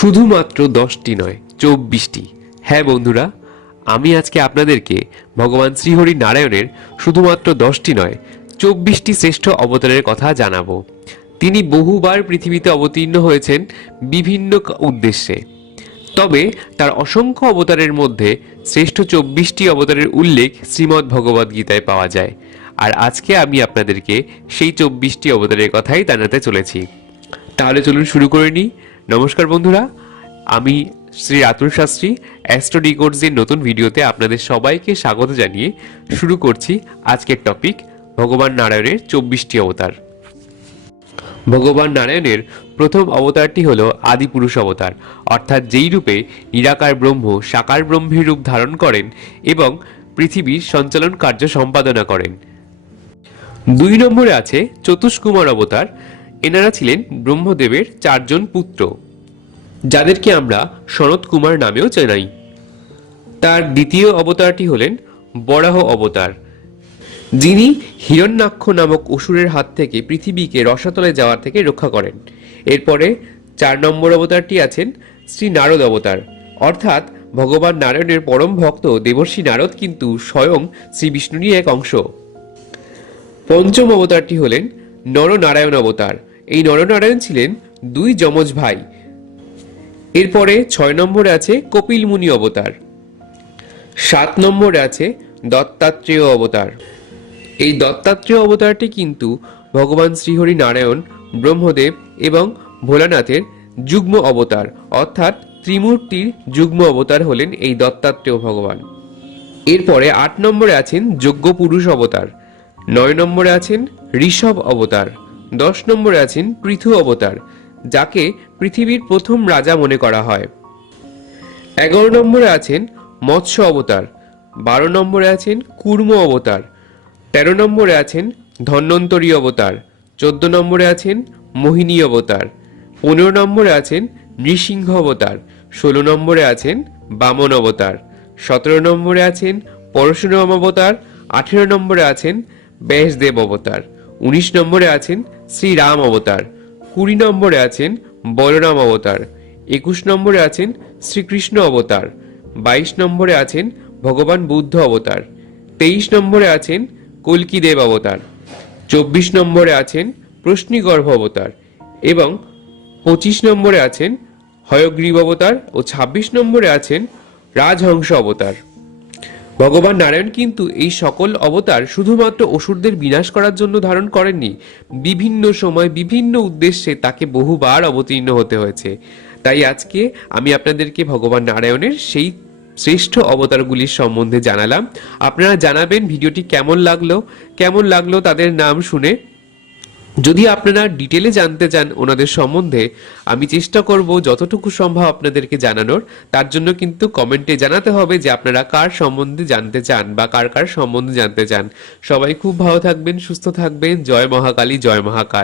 শুধুমাত্র দশটি নয়, চব্বিশটি। হ্যাঁ বন্ধুরা, আমি আজকে আপনাদেরকে ভগবান শ্রীহরি নারায়ণের শুধুমাত্র দশটি নয়, চব্বিশটি শ্রেষ্ঠ অবতারের কথা জানাব। তিনি বহুবার পৃথিবীতে অবতীর্ণ হয়েছেন বিভিন্ন উদ্দেশ্যে। তবে তার অসংখ্য অবতারের মধ্যে শ্রেষ্ঠ চব্বিশটি অবতারের উল্লেখ শ্রীমদ্ ভগবদ্ গীতায় পাওয়া যায়। আর আজকে আমি আপনাদেরকে সেই চব্বিশটি অবতারের কথাই জানাতে চলেছি। তাহলে চলুন শুরু করে নিই। নমস্কার বন্ধুরা, আমি শ্রী রাতুল শাস্ত্রী অ্যাস্ট্রো ডিকোডসের নতুন ভিডিওতে আপনাদের সবাইকে স্বাগত জানিয়ে শুরু করছি আজকের টপিক ভগবান নারায়ণের চব্বিশটি অবতার। ভগবান নারায়ণের প্রথম অবতারটি হল আদিপুরুষ অবতার, অর্থাৎ যেই রূপে নিরাকার ব্রহ্ম সাকার ব্রহ্মের রূপ ধারণ করেন এবং পৃথিবীর সঞ্চালন কার্য সম্পাদনা করেন। দুই নম্বরে আছে চতুষ্কুমার অবতার এনারা ছিলেন ব্রহ্মদেবের চারজন পুত্র, যাদেরকে আমরা সনত কুমার নামেও চেনাই তার দ্বিতীয় অবতারটি হলেন বরাহ অবতার, যিনি হিরণ্যাক্ষ নামক অসুরের হাত থেকে পৃথিবীকে রসাতলে যাওয়ার থেকে রক্ষা করেন। এরপরে চার নম্বর অবতারটি আছেন শ্রী নারদ অবতার, অর্থাৎ ভগবান নারায়ণের পরম ভক্ত দেবর্ষী নারদ কিন্তু স্বয়ং শ্রী বিষ্ণুরই এক অংশ। পঞ্চম অবতারটি হলেন নরনারায়ণ অবতার এই নরনারায়ণ ছিলেন দুই যমজ ভাই। এরপরে ছয় নম্বরে আছে কপিল মুনি অবতার। সাত নম্বরে আছে দত্তাত্রেয় অবতার। এই দত্তাত্রেয় অবতারটি কিন্তু ভগবান শ্রীহরি নারায়ণ, ব্রহ্মদেব এবং ভোলানাথের যুগ্ম অবতার, অর্থাৎ ত্রিমূর্তির যুগ্ম অবতার হলেন এই দত্তাত্রেয় ভগবান। এরপরে আট নম্বরে আছেন যজ্ঞ পুরুষ অবতার, নয় নম্বরে আছেন ঋষভ অবতার। দশ নম্বরে আছেন পৃথু অবতার, যাকে পৃথিবীর প্রথম রাজা মনে করা হয়। এগারো নম্বরে আছেন মৎস্য অবতার, বারো নম্বরে আছেন কুর্ম অবতার, তেরো নম্বরে আছেন ধন্বন্তরী অবতার, চোদ্দ নম্বরে আছেন মোহিনী অবতার, পনেরো নম্বরে আছেন নৃসিংহ অবতার, ষোলো নম্বরে আছেন বামন অবতার, সতেরো নম্বরে আছেন পরশুরাম অবতার, আঠেরো নম্বরে আছেন ব্যাসদেব অবতার। উনিশ নম্বরে আছেন শ্রীরাম অবতার, কুড়ি নম্বরে আছেন বলরাম অবতার, একুশ নম্বরে আছেন শ্রীকৃষ্ণ অবতার, বাইশ নম্বরে আছেন ভগবান বুদ্ধ অবতার, তেইশ নম্বরে আছেন কল্কি দেব অবতার, চব্বিশ নম্বরে আছেন প্রশ্নিগর্ভ অবতার এবং পঁচিশ নম্বরে আছেন হয়গ্রীব অবতার ও ছাব্বিশ নম্বরে আছেন রাজহংস অবতার। ভগবান নারায়ণ কিন্তু এই সকল অবতার শুধুমাত্র অসুরদের বিনাশ করার জন্য ধারণ করেননি। বিভিন্ন সময় বিভিন্ন উদ্দেশ্যে তাকে বহুবার অবতীর্ণ হতে হয়েছে। তাই আজকে আমি আপনাদেরকে ভগবান নারায়ণের সেই শ্রেষ্ঠ অবতারগুলির সম্বন্ধে জানালাম। আপনারা জানাবেন ভিডিওটি কেমন লাগল কেমন লাগল তাদের নাম শুনে। যদি আপনারা ডিটেলে জানতে চান ওনাদের সম্বন্ধে, আমি চেষ্টা করব যতটুকু সম্ভব আপনাদেরকে জানানোর। তার জন্য কিন্তু কমেন্টে জানাতে হবে যে আপনারা কার সম্বন্ধে জানতে চান বা কার কার সম্বন্ধে জানতে চান। সবাই খুব ভালো থাকবেন, সুস্থ থাকবেন। জয় মহাকালী, জয় মহাকাল।